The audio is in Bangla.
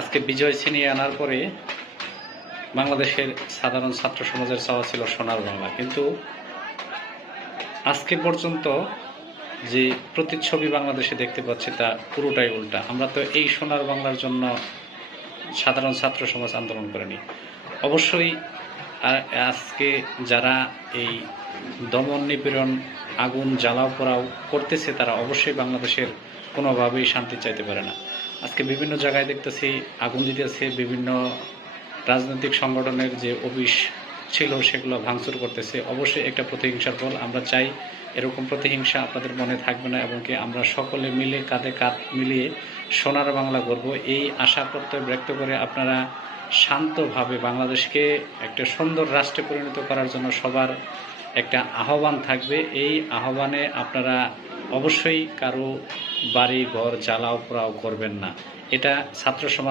আজকে বিজয় ছিনিয়ে আনার পরে বাংলাদেশের সাধারণ ছাত্র সমাজের চাওয়া ছিল সোনার বাংলা, কিন্তু আজকে পর্যন্ত যে প্রতিচ্ছবি বাংলাদেশে দেখতে পাচ্ছি তা পুরোটাই উল্টা। আমরা তো এই সোনার বাংলার জন্য সাধারণ ছাত্র সমাজ আন্দোলন করেনি। অবশ্যই আজকে যারা এই দমন নিপীড়ন আগুন জ্বালাও পোড়াও করতেছে তারা অবশ্যই বাংলাদেশের কোনোভাবেই শান্তি চাইতে পারে না। আজকে বিভিন্ন জায়গায় দেখতেছি আগুন দিতেছে, বিভিন্ন রাজনৈতিক সংগঠনের যে অফিস ছিল সেগুলো ভাঙচুর করতেছে। অবশ্যই একটা প্রতিহিংসার ফল। আমরা চাই এরকম প্রতিহিংসা আপনাদের মনে থাকবে না, এবং কি আমরা সকলে মিলে কাঁধে কাঁধ মিলিয়ে সোনার বাংলা করব, এই আশা প্রত্যয় ব্যক্ত করে আপনারা শান্তভাবে বাংলাদেশকে একটা সুন্দর রাষ্ট্রে পরিণত করার জন্য সবার একটা আহ্বান থাকবে। এই আহ্বানে আপনারা অবশ্যই কারো বাড়ি ঘর জ্বালাও পোড়াও করবেন না। এটা ছাত্র সমাজ